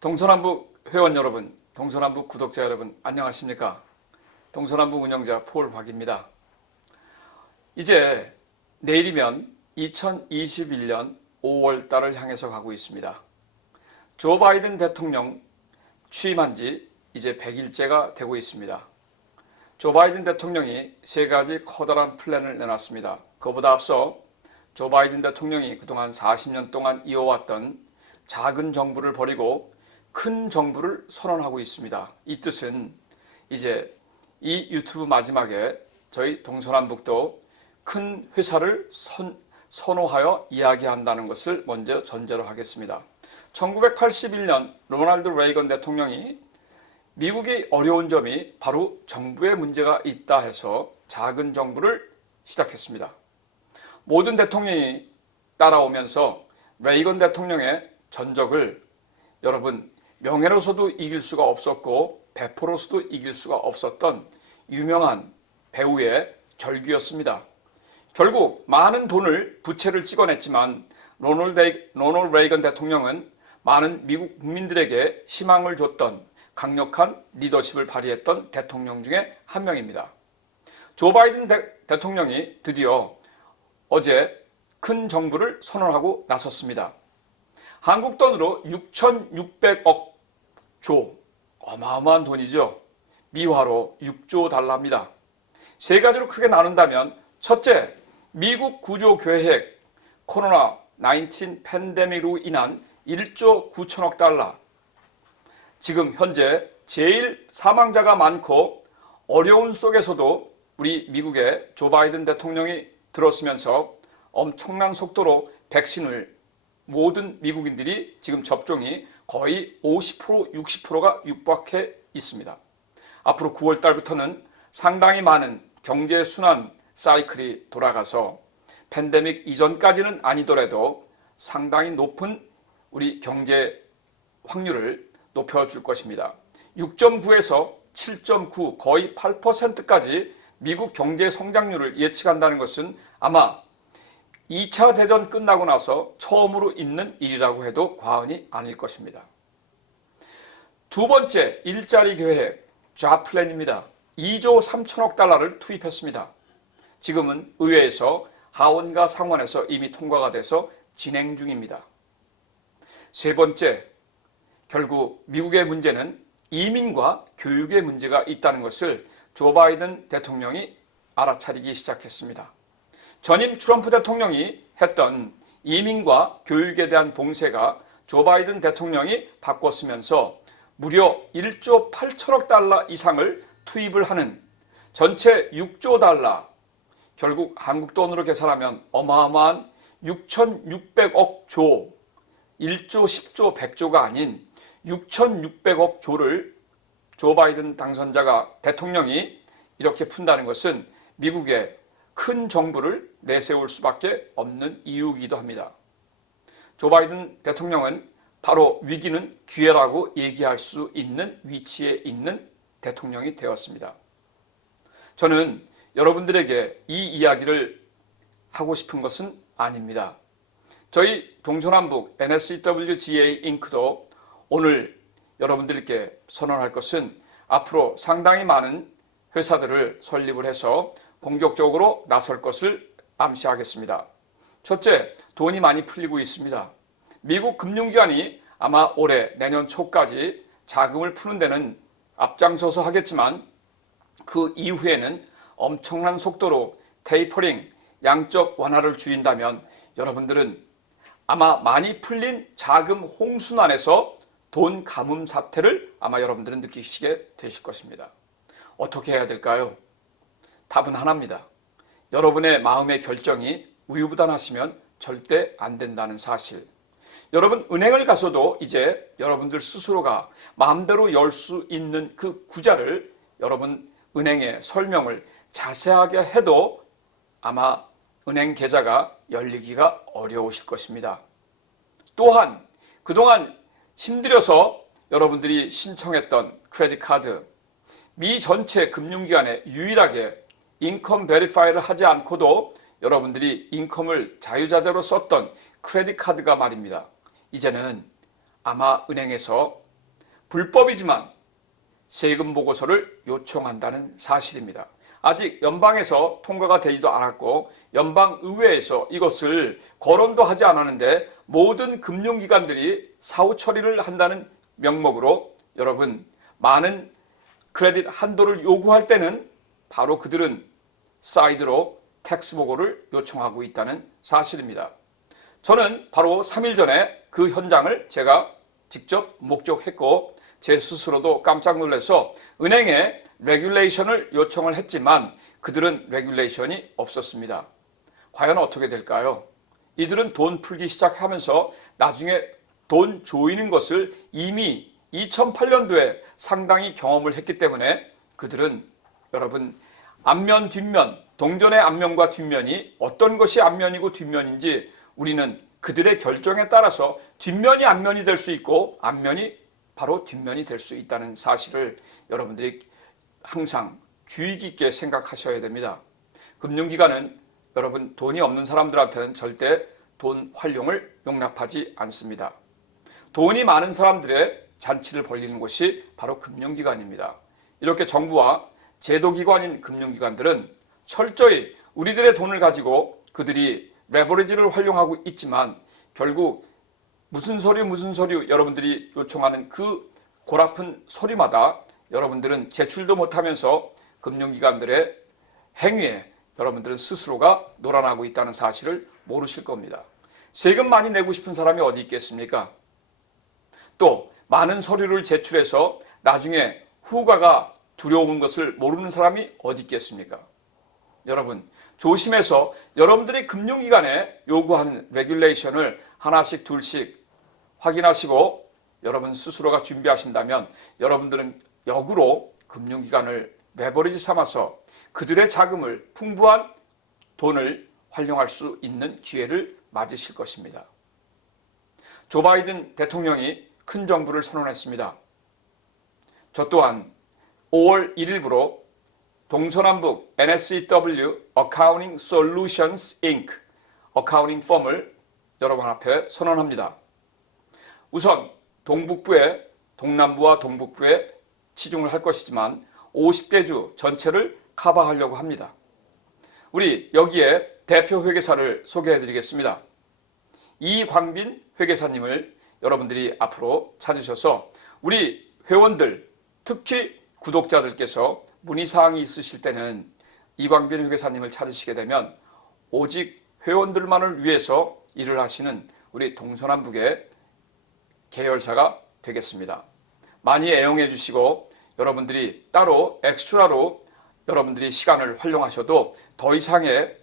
동서남북 회원 여러분, 동서남북 구독자 여러분, 안녕하십니까? 동서남북 운영자 폴박입니다. 이제 내일이면 2021년 5월 달을 향해서 가고 있습니다. 조 바이든 대통령 취임한 지 이제 100일째가 되고 있습니다. 조 바이든 대통령이 세 가지 커다란 플랜을 내놨습니다. 그보다 앞서 조 바이든 대통령이 그동안 40년 동안 이어왔던 작은 정부를 버리고 큰 정부를 선언하고 있습니다. 이 뜻은 이제 이 유튜브 마지막에 저희 동서남북도 큰 회사를 선호하여 이야기한다는 것을 먼저 전제로 하겠습니다. 1981년 로널드 레이건 대통령이 미국의 어려운 점이 바로 정부에 문제가 있다 해서 작은 정부를 시작했습니다. 모든 대통령이 따라오면서 레이건 대통령의 전적을 여러분 명예로서도 이길 수가 없었고 배포로서도 이길 수가 없었던 유명한 배우의 절규였습니다. 결국 많은 돈을 부채를 찍어냈지만 로널드 레이건 대통령은 많은 미국 국민들에게 희망을 줬던 강력한 리더십을 발휘했던 대통령 중에 한 명입니다. 조 바이든 대통령이 드디어 어제 큰 정부를 선언하고 나섰습니다. 한국 돈으로 6,600억 조, 어마어마한 돈이죠. 미화로 6조 달러입니다. 세 가지로 크게 나눈다면 첫째, 미국 구조 계획, 코로나19 팬데믹으로 인한 1조 9천억 달러. 지금 현재 제일 사망자가 많고 어려운 속에서도 우리 미국의 조 바이든 대통령이 들어서면서 엄청난 속도로 백신을 모든 미국인들이 지금 접종이 거의 50%, 60%가 육박해 있습니다. 앞으로 9월 달부터는 상당히 많은 경제 순환 사이클이 돌아가서 팬데믹 이전까지는 아니더라도 상당히 높은 우리 경제 확률을 높여줄 것입니다. 6.9에서 7.9 거의 8%까지 미국 경제 성장률을 예측한다는 것은 아마 2차 대전 끝나고 나서 처음으로 있는 일이라고 해도 과언이 아닐 것입니다. 두 번째, 일자리 계획, 잡 플랜입니다. 2조 3천억 달러를 투입했습니다. 지금은 의회에서 하원과 상원에서 이미 통과가 돼서 진행 중입니다. 세 번째, 결국 미국의 문제는 이민과 교육의 문제가 있다는 것을 조 바이든 대통령이 알아차리기 시작했습니다. 전임 트럼프 대통령이 했던 이민과 교육에 대한 봉쇄가 조 바이든 대통령이 바꿨으면서 무려 1조 8천억 달러 이상을 투입을 하는 전체 6조 달러, 결국 한국 돈으로 계산하면 어마어마한 6,600억 조, 1조, 10조, 100조가 아닌 6,600억 조를 조 바이든 당선자가 대통령이 이렇게 푼다는 것은 미국의 큰 정부를 내세울 수밖에 없는 이유이기도 합니다. 조 바이든 대통령은 바로 위기는 기회라고 얘기할 수 있는 위치에 있는 대통령이 되었습니다. 저는 여러분들에게 이 이야기를 하고 싶은 것은 아닙니다. 저희 동서남북 NSWGA 잉크도 오늘 여러분들께 선언할 것은 앞으로 상당히 많은 회사들을 설립을 해서 공격적으로 나설 것을 암시하겠습니다. 첫째, 돈이 많이 풀리고 있습니다. 미국 금융기관이 아마 올해 내년 초까지 자금을 푸는 데는 앞장서서 하겠지만 그 이후에는 엄청난 속도로 테이퍼링, 양적 완화를 줄인다면 여러분들은 아마 많이 풀린 자금 홍순환에서 돈 가뭄 사태를 아마 여러분들은 느끼시게 되실 것입니다. 어떻게 해야 될까요? 답은 하나입니다. 여러분의 마음의 결정이 우유부단하시면 절대 안 된다는 사실. 여러분 은행을 가서도 이제 여러분들 스스로가 마음대로 열 수 있는 그 구자를 여러분 은행에 설명을 자세하게 해도 아마 은행 계좌가 열리기가 어려우실 것입니다. 또한 그동안 힘들여서 여러분들이 신청했던 크레딧 카드, 미 전체 금융기관에 유일하게 인컴 베리파이를 하지 않고도 여러분들이 인컴을 자유자재로 썼던 크레딧 카드가 말입니다. 이제는 아마 은행에서 불법이지만 세금 보고서를 요청한다는 사실입니다. 아직 연방에서 통과가 되지도 않았고 연방의회에서 이것을 거론도 하지 않았는데 모든 금융기관들이 사후 처리를 한다는 명목으로 여러분 많은 크레딧 한도를 요구할 때는 바로 그들은 사이드로 텍스 보고를 요청하고 있다는 사실입니다. 저는 바로 3일 전에 그 현장을 제가 직접 목격했고 제 스스로도 깜짝 놀라서 은행에 레귤레이션을 요청을 했지만 그들은 레귤레이션이 없었습니다. 과연 어떻게 될까요? 이들은 돈 풀기 시작하면서 나중에 돈 조이는 것을 이미 2008년도에 상당히 경험을 했기 때문에 그들은 여러분 앞면 뒷면 동전의 앞면과 뒷면이 어떤 것이 앞면이고 뒷면인지 우리는 그들의 결정에 따라서 뒷면이 앞면이 될 수 있고 앞면이 바로 뒷면이 될 수 있다는 사실을 여러분들이 항상 주의 깊게 생각하셔야 됩니다. 금융기관은 여러분 돈이 없는 사람들한테는 절대 돈 활용을 용납하지 않습니다. 돈이 많은 사람들의 잔치를 벌이는 곳이 바로 금융기관입니다. 이렇게 정부와 제도기관인 금융기관들은 철저히 우리들의 돈을 가지고 그들이 레버리지를 활용하고 있지만 결국 무슨 서류 여러분들이 요청하는 그 골아픈 서류마다 여러분들은 제출도 못하면서 금융기관들의 행위에 여러분들은 스스로가 놀아나고 있다는 사실을 모르실 겁니다. 세금 많이 내고 싶은 사람이 어디 있겠습니까? 또 많은 서류를 제출해서 나중에 후과가 두려운 것을 모르는 사람이 어디 있겠습니까? 여러분 조심해서 여러분들이 금융기관에 요구하는 레귤레이션을 하나씩 둘씩 확인하시고 여러분 스스로가 준비하신다면 여러분들은 역으로 금융기관을 레버리지 삼아서 그들의 자금을 풍부한 돈을 활용할 수 있는 기회를 맞으실 것입니다. 조 바이든 대통령이 큰 정부를 선언했습니다. 저 또한 5월 1일부로 동서남북 NSCW Accounting Solutions Inc. 어카운팅 펌을 여러분 앞에 선언합니다. 우선 동북부에 동남부와 동북부에 치중을 할 것이지만 50개 주 전체를 커버하려고 합니다. 우리 여기에 대표 회계사를 소개해 드리겠습니다. 이광빈 회계사님을 여러분들이 앞으로 찾으셔서 우리 회원들 특히 구독자들께서 문의사항이 있으실 때는 이광빈 회계사님을 찾으시게 되면 오직 회원들만을 위해서 일을 하시는 우리 동서남북의 계열사가 되겠습니다. 많이 애용해 주시고 여러분들이 따로 엑스트라로 여러분들이 시간을 활용하셔도 더 이상의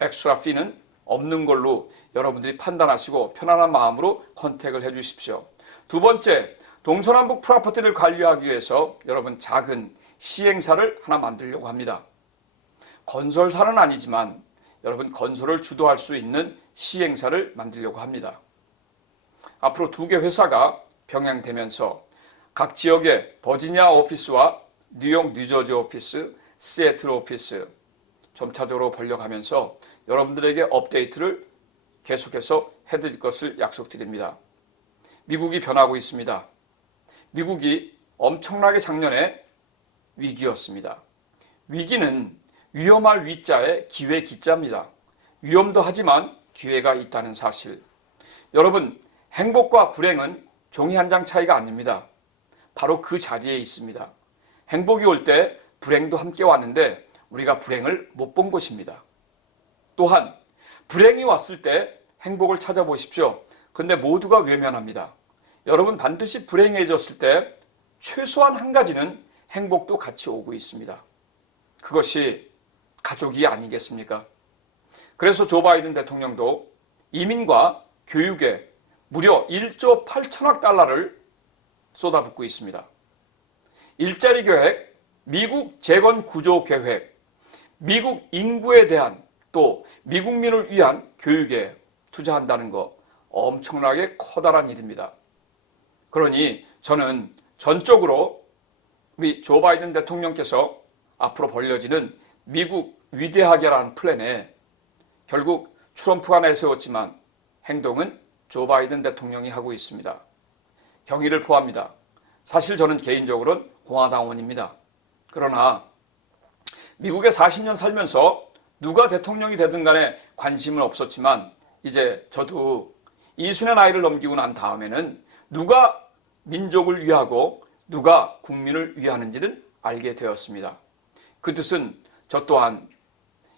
엑스트라 피는 없는 걸로 여러분들이 판단하시고 편안한 마음으로 컨택을 해 주십시오. 두 번째, 동서남북 프로퍼티를 관리하기 위해서 여러분 작은 시행사를 하나 만들려고 합니다. 건설사는 아니지만 여러분 건설을 주도할 수 있는 시행사를 만들려고 합니다. 앞으로 2개 회사가 병행되면서 각 지역의 버지니아 오피스와 뉴욕, 뉴저지 오피스, 시애틀 오피스 점차적으로 벌려가면서 여러분들에게 업데이트를 계속해서 해드릴 것을 약속드립니다. 미국이 변하고 있습니다. 미국이 엄청나게 작년에 위기였습니다. 위기는 위험할 위자에 기회 기자입니다. 위험도 하지만 기회가 있다는 사실. 여러분, 행복과 불행은 종이 한 장 차이가 아닙니다. 바로 그 자리에 있습니다. 행복이 올 때 불행도 함께 왔는데 우리가 불행을 못 본 것입니다. 또한 불행이 왔을 때 행복을 찾아보십시오. 근데 모두가 외면합니다. 여러분 반드시 불행해졌을 때 최소한 한 가지는 행복도 같이 오고 있습니다. 그것이 가족이 아니겠습니까? 그래서 조 바이든 대통령도 이민과 교육에 무려 1조 8천억 달러를 쏟아붓고 있습니다. 일자리 계획, 미국 재건 구조 계획, 미국 인구에 대한 또 미국민을 위한 교육에 투자한다는 거 엄청나게 커다란 일입니다. 그러니 저는 전적으로 우리 조 바이든 대통령께서 앞으로 벌려지는 미국 위대하게라는 플랜에 결국 트럼프가 내세웠지만 행동은 조 바이든 대통령이 하고 있습니다. 경의를 표합니다. 사실 저는 개인적으로는 공화당원입니다. 그러나 미국에 40년 살면서 누가 대통령이 되든 간에 관심은 없었지만 이제 저도 이순의 나이를 넘기고 난 다음에는 누가 민족을 위하고 누가 국민을 위하는지는 알게 되었습니다. 그 뜻은 저 또한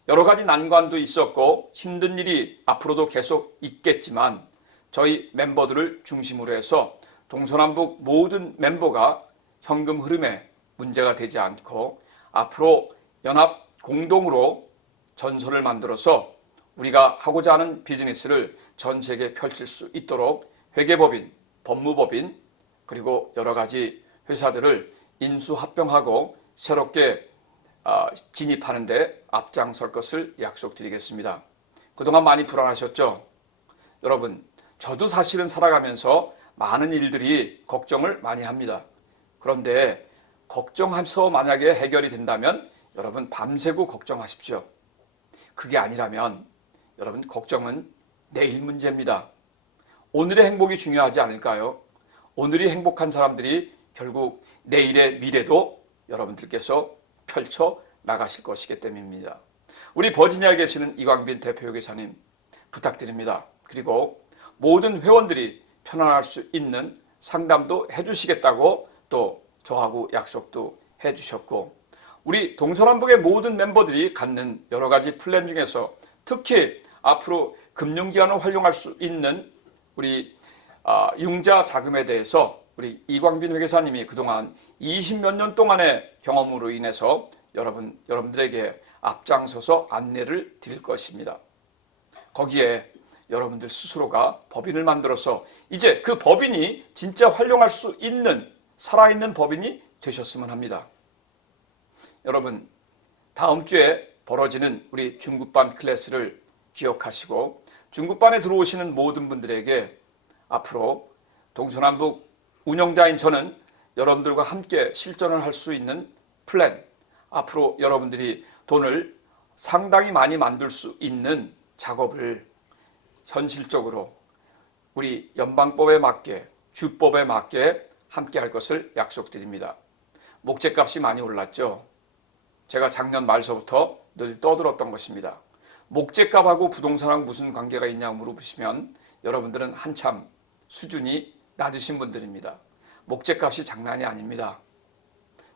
여러 가지 난관도 있었고 힘든 일이 앞으로도 계속 있겠지만 저희 멤버들을 중심으로 해서 동서남북 모든 멤버가 현금 흐름에 문제가 되지 않고 앞으로 연합 공동으로 전선을 만들어서 우리가 하고자 하는 비즈니스를 전 세계에 펼칠 수 있도록 회계법인, 법무법인 그리고 여러 가지 회사들을 인수합병하고 새롭게 진입하는 데 앞장설 것을 약속드리겠습니다. 그동안 많이 불안하셨죠? 여러분, 저도 사실은 살아가면서 많은 일들이 걱정을 많이 합니다. 그런데 걱정해서 만약에 해결이 된다면 여러분 밤새고 걱정하십시오. 그게 아니라면 여러분 걱정은 내일 문제입니다. 오늘의 행복이 중요하지 않을까요? 오늘이 행복한 사람들이 결국 내일의 미래도 여러분들께서 펼쳐 나가실 것이기 때문입니다. 우리 버지니아에 계시는 이광빈 대표회계사님 부탁드립니다. 그리고 모든 회원들이 편안할 수 있는 상담도 해주시겠다고 또 저하고 약속도 해주셨고 우리 동서남북의 모든 멤버들이 갖는 여러 가지 플랜 중에서 특히 앞으로 금융기관을 활용할 수 있는 우리 융자 자금에 대해서 우리 이광빈 회계사님이 그동안 20몇 년 동안의 경험으로 인해서 여러분들에게 앞장서서 안내를 드릴 것입니다. 거기에 여러분들 스스로가 법인을 만들어서 이제 그 법인이 진짜 활용할 수 있는 살아있는 법인이 되셨으면 합니다. 여러분 다음 주에 벌어지는 우리 중급반 클래스를 기억하시고 중급반에 들어오시는 모든 분들에게 앞으로 동서남북 운영자인 저는 여러분들과 함께 실전을 할 수 있는 플랜, 앞으로 여러분들이 돈을 상당히 많이 만들 수 있는 작업을 현실적으로 우리 연방법에 맞게 주법에 맞게 함께 할 것을 약속드립니다. 목재값이 많이 올랐죠. 제가 작년 말서부터 늘 떠들었던 것입니다. 목재값하고 부동산하고 무슨 관계가 있냐고 물어보시면 여러분들은 한참 수준이 낮으신 분들입니다. 목재값이 장난이 아닙니다.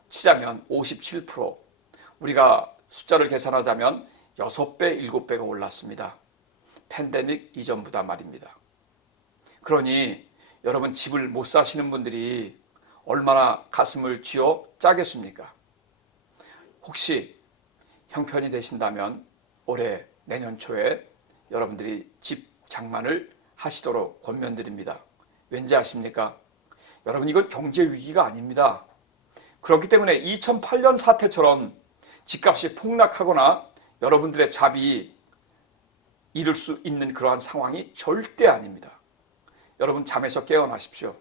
치자면 57%, 우리가 숫자를 계산하자면 6배, 7배가 올랐습니다. 팬데믹 이전보다 말입니다. 그러니 여러분 집을 못 사시는 분들이 얼마나 가슴을 쥐어 짜겠습니까? 혹시 형편이 되신다면 올해 내년 초에 여러분들이 집 장만을 하시도록 권면드립니다. 왠지 아십니까? 여러분 이건 경제 위기가 아닙니다. 그렇기 때문에 2008년 사태처럼 집값이 폭락하거나 여러분들의 잡이 이룰 수 있는 그러한 상황이 절대 아닙니다. 여러분 잠에서 깨어나십시오.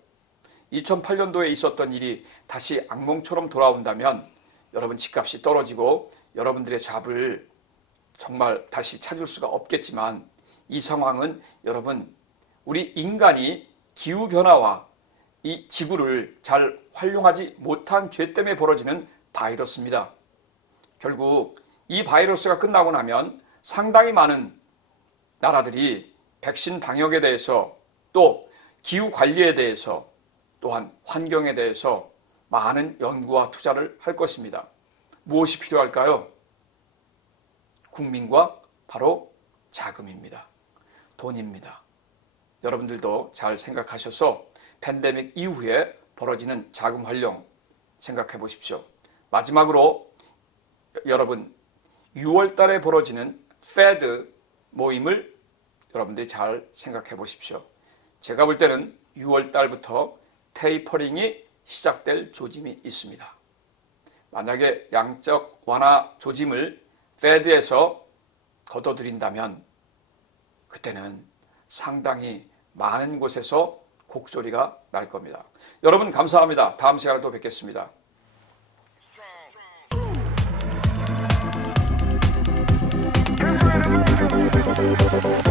2008년도에 있었던 일이 다시 악몽처럼 돌아온다면 여러분 집값이 떨어지고 여러분들의 잡을 정말 다시 찾을 수가 없겠지만 이 상황은 여러분 우리 인간이 기후변화와 이 지구를 잘 활용하지 못한 죄 때문에 벌어지는 바이러스입니다. 결국 이 바이러스가 끝나고 나면 상당히 많은 나라들이 백신 방역에 대해서 또 기후 관리에 대해서 또한 환경에 대해서 많은 연구와 투자를 할 것입니다. 무엇이 필요할까요? 국민과 바로 자금입니다. 돈입니다. 여러분들도 잘 생각하셔서 팬데믹 이후에 벌어지는 자금 활용 생각해 보십시오. 마지막으로 여러분 6월 달에 벌어지는 페드 모임을 여러분들이 잘 생각해 보십시오. 제가 볼 때는 6월 달부터 테이퍼링이 시작될 조짐이 있습니다. 만약에 양적 완화 조짐을 페드에서 거둬들인다면 그때는 상당히 많은 곳에서 곡소리가 날 겁니다. 여러분 감사합니다. 다음 시간에 또 뵙겠습니다. 있습니다.